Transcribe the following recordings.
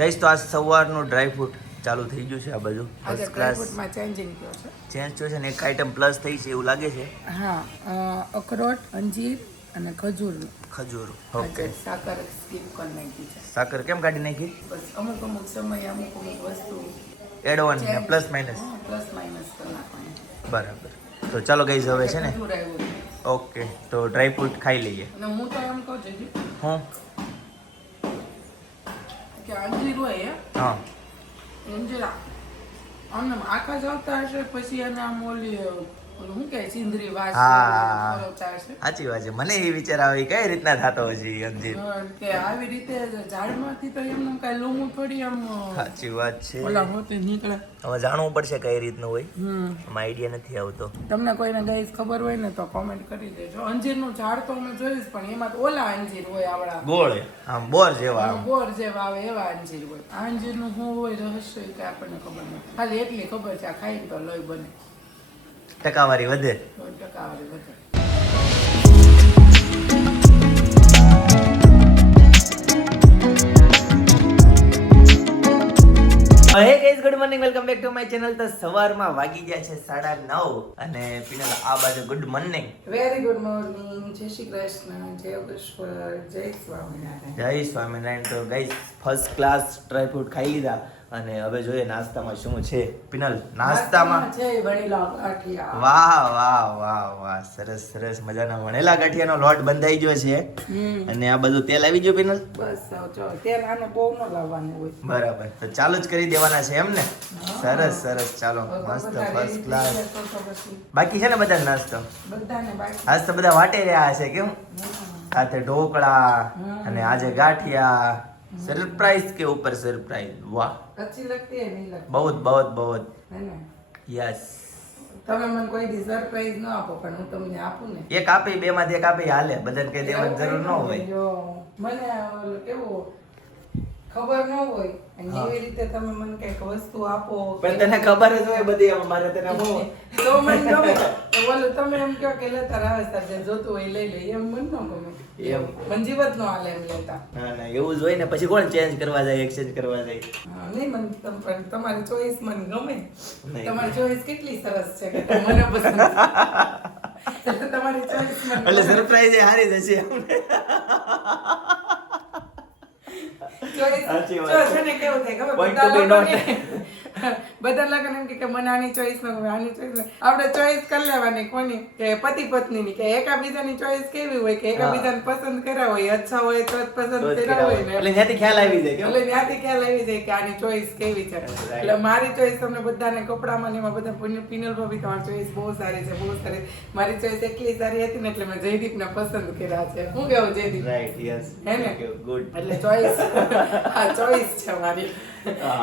Guys તો આજ સવારનું ડ્રાય ફ્રૂટ ચાલુ થઈ ગયું છે આ બાજુ આજે ડ્રાય ફ્રૂટમાં ચેન્જિંગ થયો છે. ચેન્જ થયો છે ને એક આઈટમ પ્લસ થઈ છે એવું લાગે છે. હા, અખરોટ, અંજીર અને ખજૂરનું. ખજૂર. આજે ઓકે. સાકર સ્કીપ કરી નાખી છે. સાકર કેમ કાઢી નાખી? બસ અમુક સમય અમુક વસ્તુ એડ ઓન ને પ્લસ માઇનસ. પ્લસ માઇનસ કરી નાખવાની. બરાબર. તો ચાલો ગાઈસ હવે છે ને. ખજૂર આવ્યું છે. ઓકે તો ડ્રાય ફ્રૂટ ખાઈ લઈએ. અને હું તો એમ કહું છું હું કે અંજીર હોય હા અંજીર આમ આખા ચાવતા હશે પછી એને આમ ઓલી શું કે સિંદરી વાસ હા. ફરવતા હશે. સાચી વાત છે. મને એ વિચાર આવે કઈ રીતના થતો હશે ઈ અંજીર. કે આવી રીતે ઝાડમાંથી તો એમનું કાંઈ લૂમું થોડી આમ સાચી વાત છે. ઓલા હોતે નીકળે. હવે જાણવું પડશે કઈ રીતનું હોય. હમ. આમાં આઈડિયા નથી આવતો. તમને કોઈને ગાઈસ ખબર હોય ને તો કોમેન્ટ કરી દેજો. અંજીરનું ઝાડ તો અમે જોઈશ પણ એમાં તો ઓલા અંજીર હોય આવડા ગોળ આમ બોર જેવા આમ. બોર જેવા આવે એવા અંજીર હોય. આ અંજીરનું શું હોય રહસ્ય એ કાંઈ આપણને ખબર નથી. ખાલી એટલી ખબર છે આ ખાઈને તો લોહી બને. ટકાવારી વધે. 100% આવે બધે. હે guys good morning welcome back to my channel. તો સવારમાં વાગી ગયા છે 9:30 અને પિનલ આ બાજુ good morning. Very good morning. જય શ્રી કૃષ્ણ, જય યોગેશ્વર, જય સ્વામિનારાયણ. જય સ્વામિનારાયણ. તો guys first class dry fruit ખાઈ લીધા અને હવે જોઈએ નાસ્તામાં શું છે. પિનલ નાસ્તામાં છે વણીલા ગાંઠિયા. વાહ વાહ વાહ વાહ સરસ સરસ મજાના વણેલા ગાંઠિયાનો લોટ બંધાઈ ગયો છે અને આ બધું તેલ આવી ગયું પિનલ. બસ જો તેલ આને બહુ ન લાવવાનું હોય. બરાબર. તો ચાલુ જ કરી દેવાના છે એમ ને. સરસ સરસ. ચાલો મસ્ત ફર્સ્ટ ક્લાસ. બાકી છે ને બધા નાસ્તો? બધાને બાકી. આજ તો બધા વાટે રહ્યા હશે કેમ? સાથે ઢોકળા અને આજે ગાંઠિયા. સરપ્રાઈઝ કે ઉપર સરપ્રાઈઝ. વાહ अच्छी लगती है नहीं लगती બહુત બહુત બહુત. है ना. યસ. તમે મને કોઈ દી સરપ્રાઈઝ ન આપો પણ હું તમને આપું ને. એક આપી બે માંથી એક આપી હાલે. બધાને કઈ દેવાની જરૂર ન હોય. જો મને ઓલું કેવું ખબર ન હોય અને એવી રીતે તમે મને કઈક વસ્તુ આપો પણ તને ખબર જ હોય બધી. આમાં મારે તને હું તો મને ગમે. તો ઓલું તમે એમ કહો કે લેતા આવે તાર જે જોતું હોય લઈ લે એમ મને ન ગમે. એમ મને જીવત ન હાલે એમ લેતા. ના ના એવું જ હોય ને. પછી કોણ ચેન્જ કરવા જાય એક્સચેન્જ કરવા જાય? હા, નહીં મને પણ તમારી ચોઈસ મને ગમે. નહીં. તમારી ચોઈસ કેટલી સરસ છે કે મને પસંદ છે. તમારી ચોઈસ મને એટલે ગમે. સરપ્રાઈઝ એ હારી જશે અમને. ચોઈસ સાચી વાત જો છે. છે ને કેવું થાય ખબર? Point બધા to be લોકોને બધા લોકોને એમ કે મને આની ચોઈસ ન ગમે આની ચોઈસ. આપણે ચોઈસ કરી લેવાની કોની કે પતિ પત્નીની કે એકાબીજાની ચોઈસ કેવી હોય કે એકાબીજાને પસંદ કર્યા હોય અચ્છા હોય તો જ પસંદ કર્યા હોય ને. એટલે ત્યાંથી ખ્યાલ આવી જાય કેમ? એટલે ત્યાંથી ખ્યાલ આવી જાય કે આની ચોઈસ કેવી છે. એટલે મારી ચોઈસ તમને બધાને કપડામાં ને એમાં બધા પિનલ ભાભી તમારી ચોઈસ બહુ સારી છે બહુ સારી. મારી ચોઈસ એટલી સારી હતી ને એટલે મેં જયદીપને પસંદ કર્યા છે. હું કેવું જયદીપ? Right yes. હે ને? ગુડ. એટલે ચોઈસ હા ચોઈસ છે મારી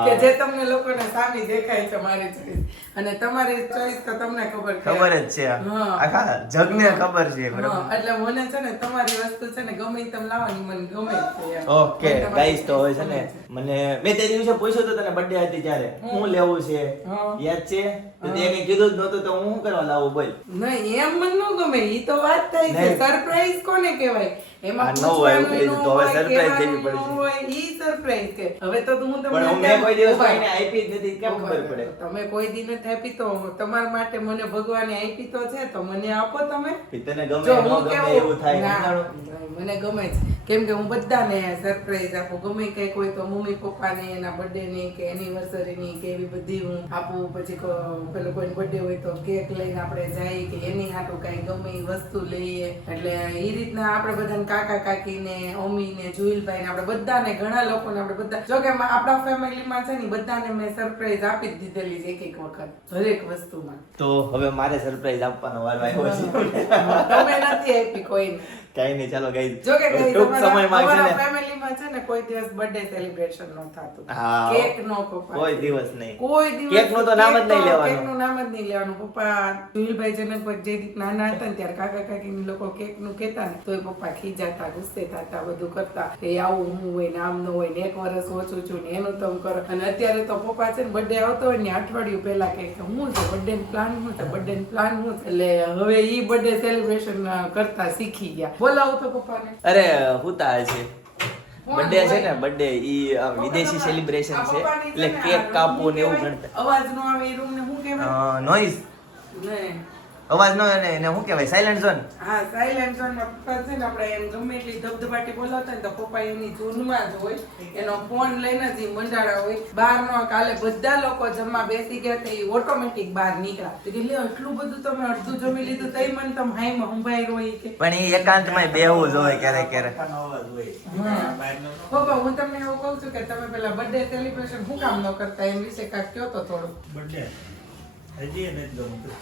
કે જે તમને લોકોને સામી દેખાય છે મારી ચોઈસ. અને તમારી ચોઈસ તો તમને ખબર છે. ખબર જ છે. હા. આખા જગને ખબર છે. હા, બરાબર. એટલે મને છે ને તમારી વસ્તુ છે ને ગમે ઈ તમે લાવવાની મને ગમે જ છે એમ. ઓકે મને તમારી ગાઈસ તો હવે છે ને ગમે છે. મને મેં તે દિવસે પૂછ્યું તો તને બર્થડે હતી ત્યારે હું લેવું છે હા. યાદ છે? તો તે કઈ કીધું જ નહોતું તો હું શું કરવા લાવું બોલ. નહીં એમ મને ન ગમે ઈ તો વાત થાય છે. નહીં. સરપ્રાઈઝ કોને કહેવાય? એમાં આ ન હોય એવું પૂછવાનું કીધું તો હવે ન હોય, surprise કહેવાનું દેવી પડશે. ન હોય, ઈ સરપ્રાઈઝ કે હવે તો હું તમને પણ હું મેં કોઈ દિવસ કોઈને આપી જ નથી કેમ ખબર પડે? તમે કોઈ દી નથી આપી તો તમારા માટે મને ભગવાને આપી તો છે તો મને આપો તમે. કે તને ગમે જો ન હું ગમે કેવું એવું થાય ના, સમજાણું? મને ગમે છે કેમ કે હું બધાને સરપ્રાઈઝ આપું ગમે કંઈક હોય તો મમ્મી પપ્પાને એના બર્થડે ની કે એનિવર્સરી ની કે એવી બધી હું આપું. પછી પેલો કોઈ બર્થડે હોય તો કેક લઈને આપણે જઈએ કે એની હાટું કઈ ગમે એ વસ્તુ લઈએ. એટલે એ રીતના આપણે બધાને કાકા કાકીને અમ્મીને જુઈલભાઈને આપણે બધાને ઘણા લોકોને આપણે બધા જો કે આપણા ફેમિલીમાં છે ને બધાને મેં સરપ્રાઈઝ આપી જ દીધેલી છે એક એક વખત દરેક વસ્તુમાં. તો હવે મારે સરપ્રાઈઝ આપવાનો વારો આવ્યો છે. તમે નથી આપી કોઈને. કઈ નહીં ચાલો ગાઈસ જો કે guys, ટૂંક સમયમાં છે અમારા ને ફેમિલીમાં છે ને કોઈ દિવસ બર્થડે સેલિબ્રેશન ન થતું. હા. કેક નો કપાય. કોઈ દિવસ નહીં. કોઈ દિવસ કેકનું તો નામ જ નહીં લેવાનું. કેકનું નામ જ નહીં લેવાનું. પપ્પા જુલભાઈ જનકભાઈ જે રીત નાના હતા ને ત્યારે કાકા કાકીને લોકો કેકનું કહેતા ને તોય પપ્પા ખીજાતા ગુસ્સે થતા બધું કરતા કે આવું હું હોય ને આમ ન હોય ને 1 વર્ષ ઓછું છું ને એનું તમ કરો. અને અત્યારે તો પપ્પા છે ને બર્થડે આવતો હોય ને અઠવાડિયું પહેલા કે હું છે બર્થડે નો પ્લાન શું છે બર્થડે નો પ્લાન શું છે. એટલે હવે ઈ બર્થડે સેલિબ્રેશન કરતા શીખી ગયા. બોલાવો તો પપ્પાને. અરે હુતા છે બર્થડે છે ને બર્થડે ઈ વિદેશી સેલિબ્રેશન છે એટલે કેક કાપવું ને એવું ગણતા અવાજ નો આવે એ રૂમ ને શું કહેવાય? નોઈઝ નહીં. અવાજ નો એને શું કહેવાય સાયલેન્ટ ઝોન. હા, સાયલેન્ટ ઝોન માં પપ્પા છે ને આપણે એમ ગમે એટલી ધબધબાટી બોલાવતા ને તો પપ્પા એની ઝૂનમાં જ હોય, એનો ફોન લઈને જ ઈ મંડાળા હોય. બહારનો કાલે બધા લોકો જમવા બેસી ગયા તો ઈ ઓટોમેટિક બહાર નીકળ્યા. તો કે લે એટલું બધું તમે અડધું જમી લીધું તઈ મને તમ હાઈમાં હંભાઈ રોઈ કે. પણ એ એકાંતમાં બેહવું જ હોય ક્યારેક ક્યારેક. પપ્પા હું તમને એવું કહું છું કે તમે પેલા બર્થડે સેલિબ્રેશન શું કામ ન કરતા એમ વિશે કાંઈક કહો તો થોડું. બર્થડે હજી એને જ ગમતું.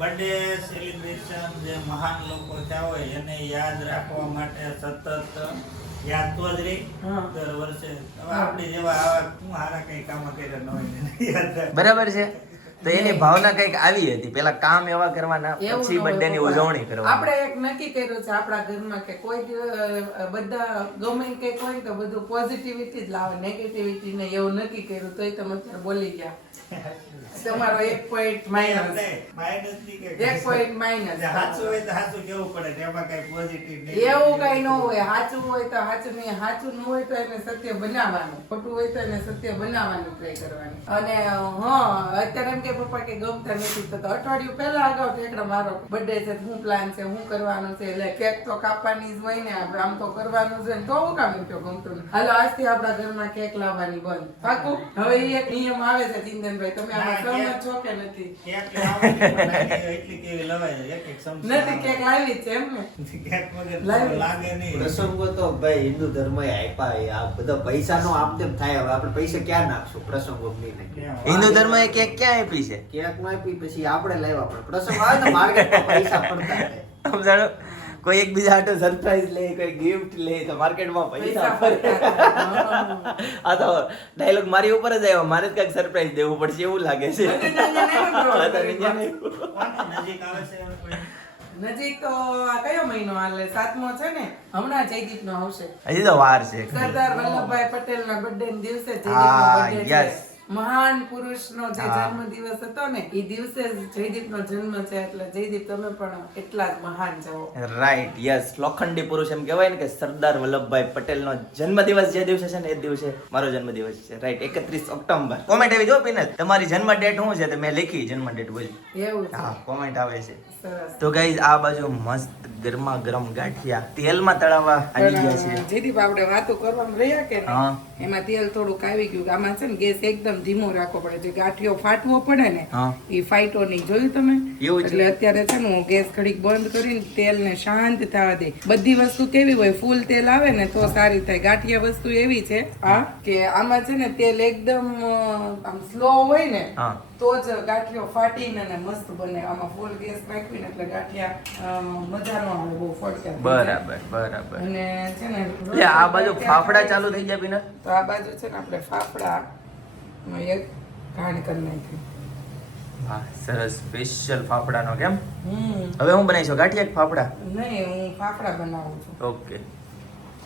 બર્થડે સેલિબ્રેશન જે મહાન લોકો થયા હોય એને યાદ રાખવા માટે સતત યાદ તો જ રહી હા. દર વર્ષે. હવે આપણે જેવા આવા હું હારા કઈ કામ કર્યા ન હોય ને યાદ રાખે. બરાબર છે. તો એની ભાવના કઈક આવી હતી પેલા કામ એવા કરવાના એવું પછી ન હોય બર્થડે ની પપ્પા. ઉજવણી કરવાની. આપણે એક નક્કી કર્યું છે આપણા ઘરમાં કે કોઈ બધા ગમે કે કોઈ તો બધું પોઝિટિવિટી જ લાવે, નેગેટિવિટી ને એવું નક્કી કર્યું તોય તમે અત્યારે બોલી ગયા. તમારો 1 પોઈન્ટ માઇનસ. માઇનસ ની કે 1 પોઈન્ટ માઇનસ. સાચું હોય તો સાચું કેવું પડે ને એમાં કઈ પોઝિટિવ એવું કઈ ન હોય. સાચું હોય તો સાચું નહીં, સાચું ન હોય તો એને સત્ય બનાવવાનું, ખોટું હોય તો એને સત્ય બનાવવાનું ટ્રાય કરવાની. અને અત્યારે એમ કે પપ્પા કે ગમતા નથી તો અઠવાડિયું પહેલા અગાઉ ઠેકડા મારો બર્થડે છે, શું પ્લાન છે, શું કરવાનું છે, એટલે કેક તો કાપવાની જ હોય ને, આપણે આમ તો કરવાનું છે ને, તો હું કામ એમ ગમતું નથી. હાલો આજથી આપણા ઘરમાં કેક લાવવાની બંધ. પાકું? હવે એ એક નિયમ આવે છે ચિંતનભાઈ, તમે આમાં સહમત છો કે નથી? કેક લાવવાની પણ લાગે એટલી કેવી લવાય એક એક ચમચી નથી, કેક લાવી જ છે એમ ને. કેક વગર લાવી. લાગે નહીં. પ્રસંગો તો ભાઈ હિન્દુ ધર્મ આપ્યા, આ બધા પૈસાનો આમ તેમ થાય. હવે આપણે પૈસા ક્યાં નાખશું પ્રસંગો લઈને? હિન્દુ ધર્મ એ કેક ક્યાં આપી છે? કેક નો આપી પછી આપણે લાવ્યા, પણ પ્રસંગ આવે ને માર્કેટમાં પૈસા પડતા રહે. સમજાણો? કોઈ એકબીજા હાટુ સરપ્રાઈઝ લે, કોઈ ગિફ્ટ લે તો માર્કેટમાં પૈસા પૈસા ફરે. પડતા. આ તો ડાયલોગ મારી ઉપર જ આવ્યો, મારે જ કઈક સરપ્રાઈઝ દેવું પડશે એવું લાગે છે. હા, તો બીજા નહીં. કોની નજીક આવે છે હવે કોઈ? નજીક તો આ કયો મહિનો હાલે? 7મો છે ને, હમણાં જયદીપ નો આવશે. હજી તો વાર છે. સરદાર વલ્લભભાઈ પટેલ ના બર્થડે ના દિવસે હા, જયદીપનો birthday yes. છે. મહાન પુરુષનો જે હા. જન્મ દિવસ હતો ને એ દિવસે જયદીપ નો જન્મ છે, એટલે જયદીપ તમે પણ એટલા જ મહાન છો. Right, yes. લોખંડી પુરુષ એમ કહેવાય ને કે સરદાર વલ્લભભાઈ પટેલનો જન્મદિવસ જે દિવસે છે ને એ જ દિવસે મારો જન્મદિવસ છે. Right, 31 October. કોમેન્ટ આવી જો પીનલ, તમારી જન્મ ડેટ શું છે? તો મેં લખી જન્મ ડેટ બોલી. એવું છે. હા, કોમેન્ટ આવે છે. સરસ. તો ગાઈઝ આ બાજુ મસ્ત ગરમા ગરમ ગાંઠિયા તેલમાં તળાવા આવી ગયા છે. પણ જયદીપ આપણે વાતો કરવામાં રહ્યા કે નહીં? હા. એમાં તેલ થોડુંક આવી ગયું. આમાં છે ને ગેસ એકદમ ધીમો રાખવો પડે, જે ગાંઠિયો ફાટવો પડે ને હા. એ ફાઈટો નહીં. જોયું તમે? એવું છે. એટલે અત્યારે છે ને હું ગેસ ઘડીક બંધ કરીને તેલને શાંત થવા દે. બધી વસ્તુ કેવી હોય, ફૂલ તેલ આવે ને તો સારી થાય. ગાંઠિયા વસ્તુ એવી છે હા કે આમાં છે ને તેલ એકદમ આમ સ્લો હોય ને હા. તો જ ગાંઠિયો ફાટીને ને મસ્ત બને. આમાં ફૂલ ગેસ રાખવીને એટલે ગાંઠિયા મજા ન આવે, બહુ ફટકા. બરાબર બરાબર. અને છે ને એટલે આ બાજુ ફાફડા ચાલુ થઈ ગયા પીનલ. તો આ બાજુ છે ને આપણે ફાફડા એક ઘાણ કરી નાખ્યું. હા, સરસ. સ્પેશિયલ ફાફડાનો કેમ? હમ હવે હું બનાવીશું ગાંઠિયા કે ફાફડા? નહીં, હું ફાફડા બનાવું છું, ઓકે.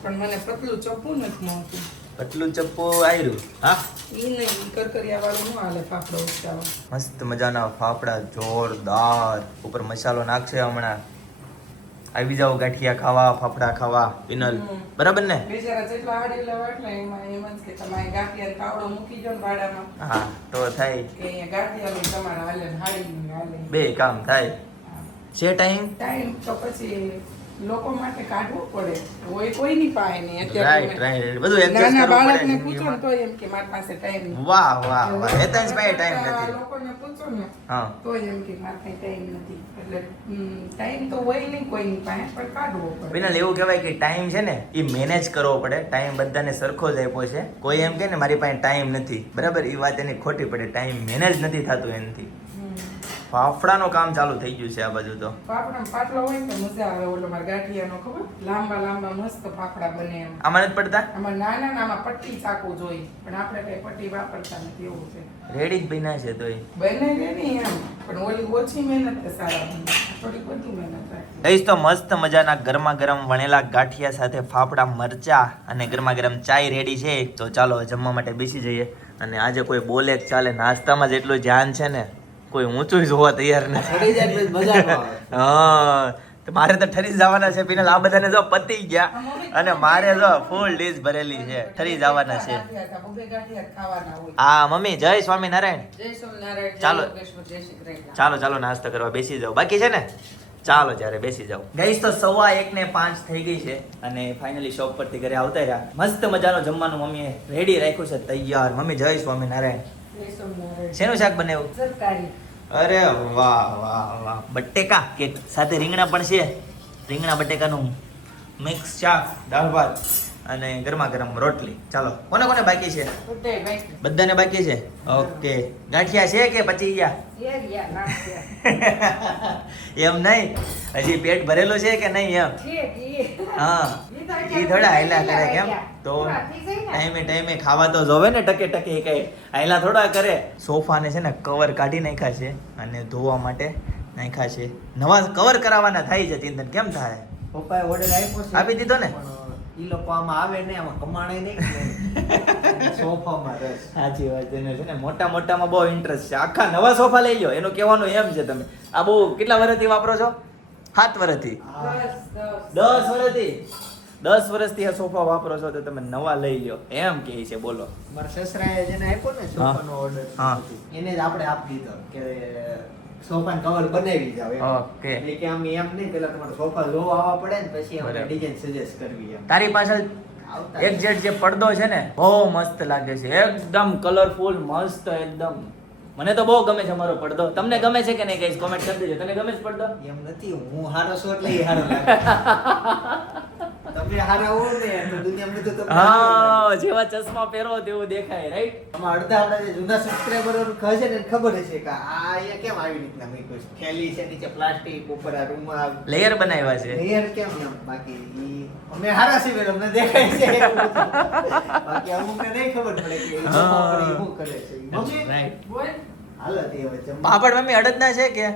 પણ મને પતલું ચપ્પુ નથી મળતું. પતલું ચપ્પુ આવ્યું. હા, ઈ નહીં, કરકરિયા વાળું ન હાલે ફાફડો ઉચકાવા. મસ્ત મજાના ફાફડા જોરદાર. ઉપર મસાલો નાખશે હમણાં. આવી જાઓ ગાંઠિયા ખાવા, ફાફડા ખાવા. પિનલ બરાબર ને? બિચારા જેટલા હાડી લેવા એટલે એમાં એમ જ કે તમે ગાંઠિયા તાવડો મૂકી જો ને ભાડામાં હા, તો થાય. કે અહીંયા ગાંઠિયાનું તમારે હાલે ને હાડીનું હાલે. બે કામ થાય. છે ટાઈમ? ટાઈમ તો પછી લોકો માટે કાઢવો પડે, હોય કોઈની પાસે નહીં રાઈટ અત્યારે. રાઈટ. બધું એડજસ્ટ નાના કરવું બાળકને પડે પૂછો ને જિંદગીમાં. તો એમ કે મારી પાસે ટાઈમ નથી. વાહ વાહ વાહ. હેતંશભાઈ ટાઈમ મોટા નથી. લોકોને પૂછો ને હા. તો એમ કે મારે કઈ ટાઈમ નથી. એટલે ટાઈમ તો હોય નહીં કોઈની પાસે, પણ કાઢવો પડે. પિનલ એવું કહેવાય કે ટાઈમ છે ને એ મેનેજ કરવો પડે. ટાઈમ બધાને સરખો જ આપ્યો છે. કોઈ એમ કે ને મારી પાસે ટાઈમ નથી, બરાબર, એ વાત એની ખોટી પડે. ટાઈમ મેનેજ નથી થતું એનાથી. ફાફડાનું કામ ચાલુ થઈ ગયું છે આ બાજુ તો. ફાફડા પાટલો હોય ને તો મજા આવે. ઓલો મારા ગાંઠિયાનો ખબર લાંબા લાંબા મસ્ત ફાફડા બને એમ. આમાં નથી પડતા? આમાં નાના નાના પટ્ટી ચાકુ જોઈએ, પણ આપણે કઈ પટ્ટી વાપરતા નથી, એવું છે. રેડી જ બન્યા છે તોય. બને ને નહીં એમ, પણ ઓલી ઓછી મહેનત કે સારા બને. થોડીક વધુ મહેનત રાખી. ગઈશ તો મસ્ત મજાના ગરમા ગરમ વણેલા ગાંઠિયા સાથે ફાફડા, મરચા અને ગરમા ગરમ ચાય રેડી છે. તો ચાલો જમવા માટે બેસી જઈએ. અને આજે કોઈ બોલે જ ચાલે, નાસ્તામાં જેટલું ધ્યાન છે ને કોઈ ઊંચું જોવા તૈયાર નથી. ચડી જાય એટલે મજા ન આવે. હા, તો મારે તો ઠરી જવાના છે પિનલ. આ બધાને જો પતી ગયા અને મારે જો ફૂલ ડીશ ભરેલી છે, ઠરી જવાના છે. બબે ગાંઠિયા ખાવાના હોય. હા મમ્મી જય સ્વામિનારાયણ. જય સ્વામિનારાયણ, ચાલો. જય યોગેશ્વર, જય શ્રી કૃષ્ણ. ચાલો ચાલો નાસ્તો કરવા બેસી જાઓ. બાકી છે ને? ચાલો જ્યારે બેસી જાઓ. ગઈશ તો 1:15 થઈ ગઈ છે અને ફાઇનલી શોપ પરથી ઘરે આવતા રહ્યા. મસ્ત મજાનું જમવાનું મમ્મીએ રેડી રાખ્યું છે તૈયાર. મમ્મી જય સ્વામિનારાયણ. જય સ્વામિનારાયણ. શેનું શાક બનાવ્યું? સરકારી. અરે વાહ વાહ વાહ. બટેકા કે સાથે રીંગણા પણ છે. રીંગણા બટેકાનું મિક્સ શાક, દાળ ભાત અને ગરમા ગરમ રોટલી. ચાલો કોને કોને બાકી છે? બધાય બાકી. બધાને બાકી છે. ઓકે ગાંઠિયા છે કે પચી ગયા? યા, નાખ્યા. એમ નહીં, હજી પેટ ભરેલું છે કે નહીં એમ? હા ઈ થોડા હાયલા કરે કેમ? તો ટાઈમે ટાઈમે ખાવા તો જોવે ને, ટકે ટકે કઈ હાયલા થોડા કરે. સોફાને છે ને કવર કાઢી નાખ્યા છે અને ધોવા માટે નાખ્યા છે. નવા કવર કરાવવાના થાય છે. ચિંતન કેમ થાય? પપ્પાએ ઓર્ડર આપ્યો છે, આપી દીધો ને? પણ ઈ લોકો આમાં આવે ને, આમાં કમાણે નહીં. સોફામાં રસ. સાચી વાત. એને છે ને મોટા મોટામાં બહુ ઇન્ટરેસ્ટ છે. આખા નવા સોફા લઈ લો એનું કહેવાનું એમ છે. તમે આ બહુ કેટલા વર્ષથી વાપરો છો? 7 વર્ષથી? 10 વર્ષથી? 10 વર્ષથી આ સોફા વાપરો છો તો તમે નવા લઈ લ્યો એમ કહે છે. બોલો. મારા સસરાએ જેને આપ્યો ને સોફાનો ઓર્ડર, હા. એને જ આપણે આપી દીધો કે સોફાનો કવર બનાવી જાવ એમ. ઓકે. એટલે કે આમ એમ નહીં, પેલા તમારે સોફા જોવા આવવા પડે ને પછી આપણે બરાબર. ડિઝાઇન સજેસ્ટ કરવી એમ. તારી પાછળ આવતા એક્ઝેક્ટ જે પડદો છે ને બહુ મસ્ત લાગે છે. એકદમ કલરફુલ મસ્ત એકદમ. મને તો બહુ ગમે છે અમારો પડદો. તમને ગમે છે કે નહીં કહીશ કોમેન્ટ કરી દેજો. તને ગમે છે પડદો? એમ નથી, હું હારો છું એટલે ઈ હારો લાગે. તમે હારા હો ને તો દુનિયામાં તો તમને હા જેવા ચશ્મા પહેરો તેવું દેખાય, રાઈટ? આમાં અડધા આપણા જે જૂના સબસ્ક્રાઇબરો કહે છે ને, એને ખબર હશે કે આ અહીંયા કેમ આવી રીતના મૂક્યું છે. થેલી છે, નીચે પ્લાસ્ટિક, ઉપર આ રૂમાલ, લેયર બનાવ્યા છે. લેયર કેમ એમ. બાકી ઈ અમે હારા છીએ એટલે અમને દેખાય છે. બાકી અમુકને નહીં ખબર પડે કે ઈ સોફા પર ઈ શું કરે છે. Mummy right. બોલ. હાલો તે હવે જમવા. પાપડ મમ્મી અડદના છે કે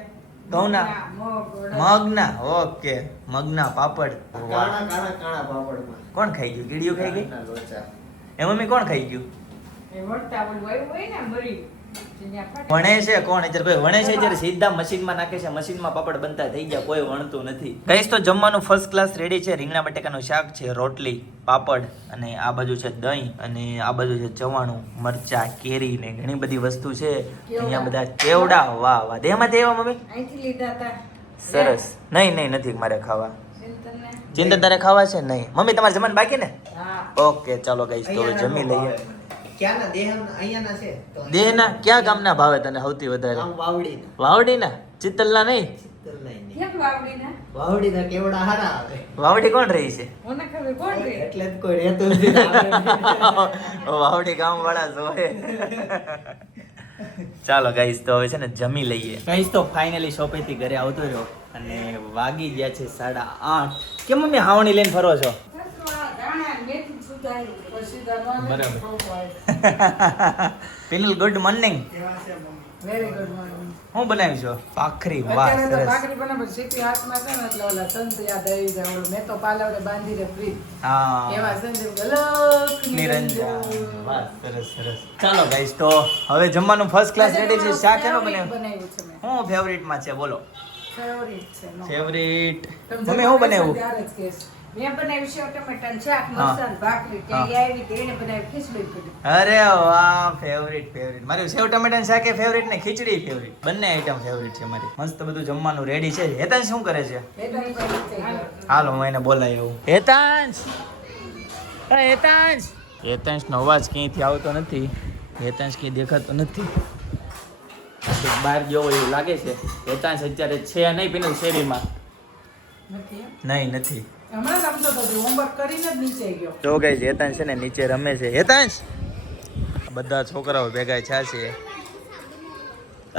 ઘઉંના? મગ, મગના. ઓકે મગના પાપડ. કાણા કાણા કાણા પાપડમાં કોણ ખાઈ ગયું? કીડીઓ ખાઈ ગઈ? કાણાના લોચા. એ મમ્મી કોણ ખાઈ ગયું? એ વળતા બોલ હોય ને મરી. વણે છે કોણ? અત્યારે કોઈ વણે છે? જ્યારે સીધા મશીનમાં નાખે છે, મશીનમાં પાપડ બનતા થઈ ગયા, કોઈ વણતું નથી. કહીશ તો જમવાનું ફર્સ્ટ ક્લાસ રેડી છે. રીંગણા બટેકાનું શાક છે, રોટલી, પાપડ અને આ બાજુ છે દહીં અને આ બાજુ છે ચવાણું, મરચા, કેરી ને ઘણી બધી વસ્તુ છે. અહીંયા બધા કેવડા. વાહ વાહ. દેહમાં દેવા મમ્મી અહીંથી લીધા હતા. સરસ. નહીં નહીં નથી મારે ખાવા. ચિંતનને. ચિંતન તારે ખાવા છે? નહીં મમ્મી તમારે જમવાનું બાકી ને? હા. ઓકે ચાલો કહીશ તો હવે જમી લઈએ. ક્યાંના દેહના? અહીંયાના છે તો દેહના ક્યાં ગામના ભાવે તને સૌથી વધારે? આમ વાવડીના. વાવડીના? ચિત્તલના નહીં? ચિત્તલ નહીં. કેમ વાવડી ના? વાવડીના કેવડા હારા આવે. વાવડી કોણ રહી છે? મને ખબર કોણ રે? એટલે જ કોઈ રહેતું નથી. વાવડી ગામ વાળા જોવે. ચાલો ગાઈસ તો હવે છે ને જમી લઈએ. ગાઈસ તો ફાઇનલી શોપેથી ઘરે આવતો રહ્યો અને વાગી ગયા છે 8:30. કેમ મમ્મી હાવણી લઈને ફરો છો? બરાબર. Penal good morning. Very good morning. હું બનાવી છો? ભાખરી. વાહ અત્યારે તો સરસ. ભાખરી બનાવે સીટી હાથમાં છે ને એટલે ઓલા સંત યાદ આવી જાય. ઓલું મેં તો પાલવડે બાંધીને ફ્રી હા એવા સંત ગલક નિરંજન. વાહ સરસ સરસ. ચાલો ગાઈસ તો હવે જમવાનું ફર્સ્ટ ક્લાસ રેડી છે. શાક એનો બનાવ્યું? બનાવ્યું છે મેં. હું ફેવરિટ માં છે બોલો? ફેવરિટ છે નો. ફેવરિટ તમે મમ્મી હું બનાવ્યું? ત્યારે જ કહેશ. મેં બનાવ્યું છે ટમેટાનું શાક, હા. મરચાં, ભાખરી. ત્યાં ઈ આવી હતી, એને બનાવી ખીચડી કઢી. અરે વાહ ફેવરિટ ફેવરિટ. મારું સેવ ટમેટાનું શાક એ ફેવરિટ ને ખીચડી ફેવરિટ. બંને આઈટમ ફેવરિટ છે મારી. મસ્ત બધું જમવાનું રેડી છે. હેતાંશ શું કરે છે? વેદાંત ભાઈ નીચે ગયો. હાલો હું એને બોલાય એવું. હેતાંશ, હેતાંશ. હેતાંશનો અવાજ ક્યાંયથી આવતો નથી. હેતાંશ ક્યાંય દેખાતો નથી. બહાર ગયો હોય એવું લાગે છે. હેતાંશ અત્યારે છે નહીં પેલું શેરીમાં? નથી એમ? નહીં નથી. હમણાં જ રમતો હતો, હોમવર્ક કરીને જ નીચે ગયો. તો ગાઈસ હેતાંશ છે ને નીચે રમે છે. હેતાંશ બધા છોકરાઓ ભેગા થયા છે.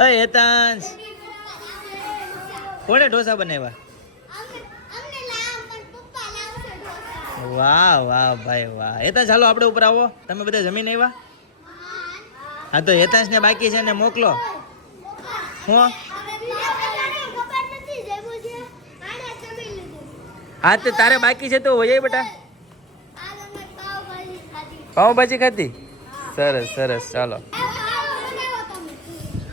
અય હેતાંશ કોણે ઢોસા બનાવ્યા? વાહ વાહ ભાઈ વાહ. હેતાંશ હાલો આપણે ઉપર આવો. તમે બધા જમીન આવ્યા? હા તો હેતાંશ ને બાકી છે ને મોકલો. હું હા તો તારે બાકી છે તો હોય બેટા. પાવભાજી ખાધી? સરસ સરસ ચાલો.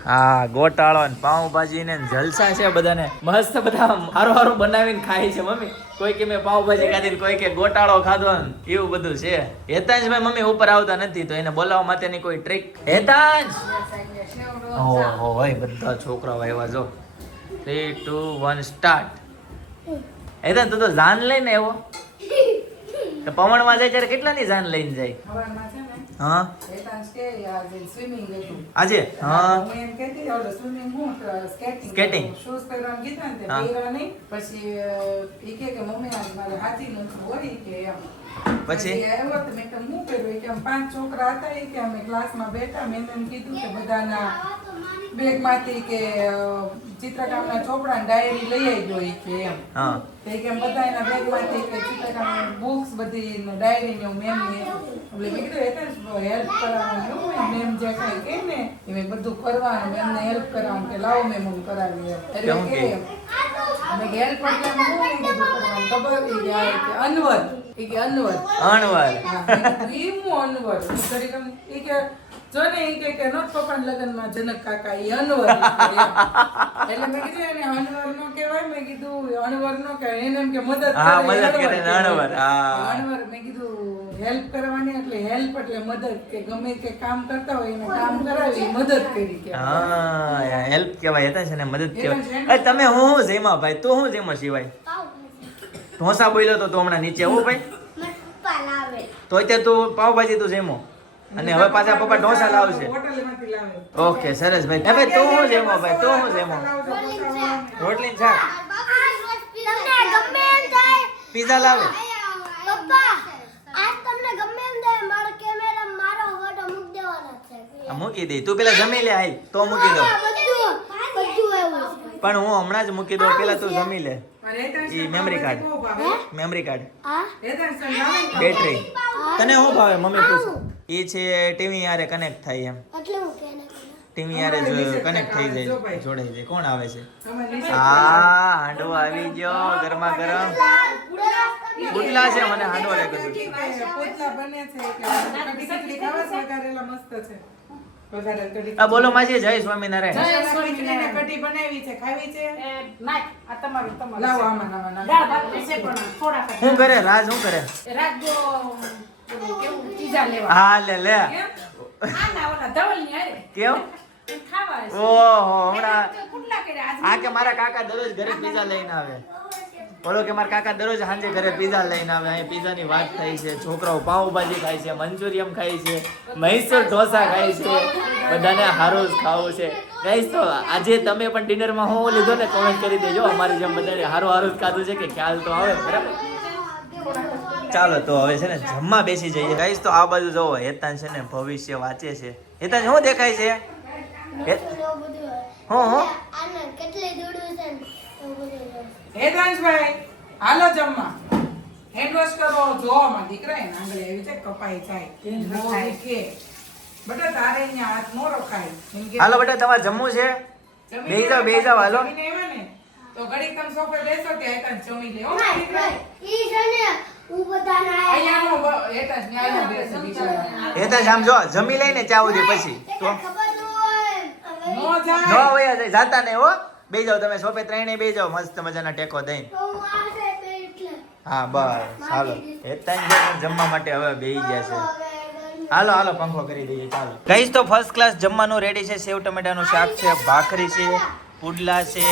હા ગોટાળો ને પાઉંભાજી ને જલસા છે બધાને મસ્ત બધા હારું હારું બનાવીને ખાય છે મમ્મી કોઈ કે મેં પાઉંભાજી ખાધી ને કોઈ કે ગોટાળો ખાધો ને એવું બધું છે હેતાંશભાઈ મમ્મી ઉપર આવતા નથી તો એને બોલાવવા માટેની કોઈ ટ્રીક હેતાંશ ઓહો ભાઈ બધા છોકરાઓ આવ્યા જો 3 2 1 સ્ટાર્ટ હેતાંશ તું તો જાન લઈને આવ્યો તો પવનમાં જાય ત્યારે કેટલાની જાન લઈને જાય હવારમાં છે ને હા હેતાંશ કે આજે સ્વિમિંગ હતું આજે હા હું એમ કહેતી ઓલો સ્વિમિંગ હું Skating. શૂઝ પહેરવાનું કીધા ને તે હા. પહેર્યા નહીં પછી ઈ કે મમ્મી આજ મારે હાથી નથી હોય કે એમ પછી? આવ્યો તો મેં કહ્યું હું પહેર્યું ઈ કે આમ 5 છોકરા હતા ઈ કે અમે ક્લાસમાં બેઠા મેં એમ કીધું કે બધાના બેગમાંથી કે ચિત્રકામના ચોપડા ડાયરી લઈ આવજો ઈ કે એમ હા તો ઈ કે એમ બધા એના બેગમાંથી કે ચિત્રકામની બુક્સ બધી ડાયરી ને મેમ ને એટલે મેં કીધું હેતાંશ હેલ્પ કરવાનું એવું હોય મેમ જે કાંઈ કહે ને એ મેં બધું કરવાનું એમને હેલ્પ કરવાનું કે લાવો મેમ હું કરાવી એમ એટલે કેમ કે કે? મેં હેલ્પ એટલે હું મેં કીધું કરવાનું ખબર ઈ કે આ કે અનવર ઈ કે અનવર અણવાર હા, મેં કીધું, ઈ હું અનવર ઈ ઘડીક આમ ઈ કે જો ને ઈ કે નોટ પપ્પાના લગ્નમાં જનક કાકા ઈ અનવર ઈ કે એમ. એટલે મેં કીધું એને અનવર નો કહેવાય મેં કીધું અનવર નો કહેવાય એને એમ કે મદદ હા, કરે, મદદ કરે ને કહેવાય. અણવર, હા. અણવર મેં કીધું હેલ્પ કરવાની એટલે હેલ્પ એટલે મદદ કે ગમે તે કામ કરતા હોય એને કામ કરાવી મદદ કરી કે હા હેલ્પ કહેવાય હેતાંશ ને મદદ કહેવાય અરે તમે હું જેમાં ભાઈ તું હું જેમાં સિવાય ઢોસા બોલ્યો તો તું હમણાં નીચે હું ભાઈ તો અત્યારે તું પાવભાજી તું જેમો અને હવે પાછા પપ્પા ઢોસા લાવશે હોટલમાંથી લાવે ઓકે સરસ ભાઈ હવે તું હું જેમો ભાઈ તું હું જેમો રોટલી ને શાક પીઝા લાવે આ મૂકી દે તું પેલા જમી લે આઈ તો મૂકી દો પણ હું હમણાં જ મૂકી દઉં પેલા તું જમી લે ઈ memory card memory card battery તને શું ભાવે મમ્મી પૂછ ઈ છે ટીવી યારે કનેક્ટ થાય એમ ટીવી યારે કનેક્ટ થઈ જાય જોડાઈ જાય કોણ આવે છે હા હાંડવો આવી ગયો ગરમા ગરમ પુડલા છે મને હાંડવો લાગ્યો છે પોતલા બને છે કે કઢી ખીચડી ખાવા છે વઘારેલા મસ્ત છે વઘારેલ કઢી આ બોલો માસી જય સ્વામિનારાયણ જય સ્વામિનારાયણ કઢી બનાવી છે ખાવી છે તમારું લાવો આમાં નાવા દાળ ભાત છે પણ થોડા શું કરે રાજ શું કરે રાખજો કેવું પીઝા લેવા હા લે લે આના ઓલા ધવલની હારે કેમ ખાવા છે ઓહો હમણાં કેટલા કર્યા આજ આ કે મારા કાકા દરરોજ ઘરે પીઝા લઈને આવે બોલો કે મારા કાકા દરરોજ સાંજે ઘરે પીઝા લઈને આવે અહીં પીઝાની વાત થાય છે છોકરાઓ પાઉંભાજી ખાય છે મંચુરિયમ ખાય છે મૈસૂર ઢોસા ખાય છે બધાને હારું જ ખાવું છે ગાઈસ તો આજે તમે પણ ડિનરમાં હું લીધો ને કોમેન્ટ કરી દેજો અમારી જેમ બધાને હારું હારું જ ખાધું છે કે ખ્યાલ તો આવે બરાબર ચાલો તો હવે છે ને જમવા બેસી જઈએ ગાઈસ તો આ બાજુ જોવો હેતાંશ છે ને ભવિષ્ય વાંચે છે હેતાંશ શું દેખાય છે હું હેદાંશભાઈ હાલો જમવા હેન્ડ વોશ કરો જોવામાં દીકરા એને આંગળી આવી છે કપાઈ જાય મોઢું કે બટા તારે અહીંયા હાથ નો રખાય એમ કે હાલો બેટા તમારે જમવું છે બેહી જાઓ હાલો જમીને આવ્યા ને તો ઘડીક તમે સોફે બેસો ત્યાં હેતાંશ જમી લે હો દીકરા અહીંયાનો હેતાંશ ન્યાયનો બેસે બિચારા હેતાંશ આમ જો જમી લઈને ચા સુધી પછી તો નો જાય નો વયા જાય જાતા નહીં હો બેહી જાઓ તમે સોફે ત્રણેય બેહી જાઓ મસ્ત મજાના ટેકો દઈને હા બસ હાલો હેતાંશ જમવા માટે હવે બેહી ગયા છે હાલો હાલો પંખો કરી દઈએ ચાલો ગાઈસ તો ફર્સ્ટ ક્લાસ જમવાનું રેડી છે સેવ ટમેટાનું શાક છે ભાખરી છે પુડલા છે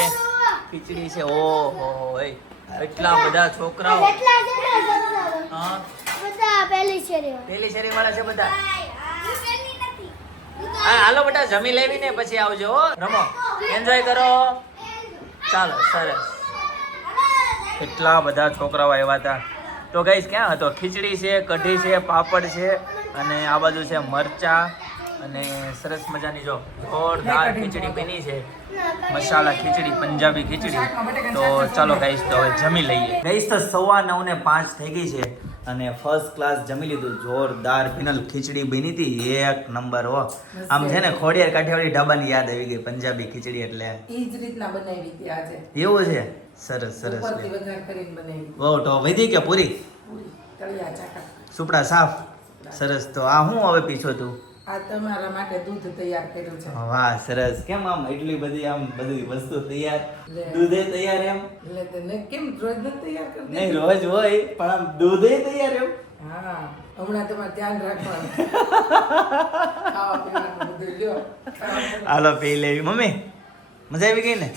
ખીચડી છે ઓહો એટલા બધા છોકરાઓ હા પેલી શેરી વાળા છે બધા હા હાલો બેટા જમી લેવી ને પછી આવજો હો રમો એન્જોય કરો ચાલો સરસ એટલા બધા છોકરાઓ આવ્યા હતા તો ગાઈસ ક્યાં હતો ખીચડી છે કઢી છે પાપડ છે અને આ બાજુ છે મરચા અને સરસ મજાની જો જોરદાર ખીચડી બની છે મસાલા ખીચડી પંજાબી ખીચડી તો ચાલો ગાઈસ તો હવે જમી લઈએ ગાઈસ તો 9:09 થઈ ગઈ છે અને ફર્સ્ટ ક્લાસ જમી લીધું જોરદાર ફિનલ ખીચડી બની હતી એક નંબર હો આમ છે ને ખોડિયાર કાઠિયાવાડી ઢાબાની યાદ આવી ગઈ પંજાબી ખીચડી એટલે ઈ જ રીતના બનાવી હતી આજે એવું છે સરસ સરસ ઉપરથી વઘાર કરીને બનાવી બહુ તો વધી કે પૂરી પૂરી તળિયા ચાકા સુપડા સાફ સરસ તો આ હું હવે પીછો તું આ તમારા માટે દૂધ તૈયાર કર્યું છે. વાહ સરસ. કેમ આમ એટલી બધી આમ બધી વસ્તુ તૈયાર, લે. દૂધે તૈયાર એમ? એટલે તને કેમ રોજ નથી તૈયાર કરતી? નહીં રોજ હોય પણ આમ દૂધે તૈયાર એમ? હા, હમણાં તમારે ધ્યાન રાખવાનું. ખાવા પીવાનું બધું લ્યો. હાલો પી લેવી. મમ્મી મજા આવી ગઈ ને?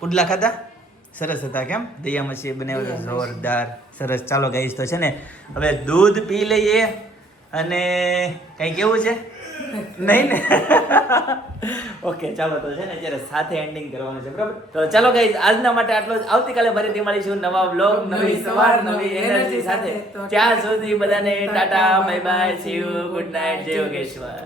પુડલા ખાધા? સરસ હતા કેમ? દયા મચ્છી બનાવ્યો હતો જોરદાર. સરસ. ચાલો ગાઈસ તો છે ને હવે દૂધ પી લઈએ અને કઈ કેવું છે? નહીં ને? ઓકે ચાલો તો છે ને અત્યારે સાથે એન્ડિંગ કરવાનું છે બરાબર. તો ચાલો ગાઈસ આજના માટે આટલો જ. આવતીકાલે ફરીથી મળીશું નવા વ્લોગ, નવી સવાર, નવી એનર્જી સાથે. ત્યાં સુધી બધાને Tata, bye bye, C you, good night, જય યોગેશ્વર.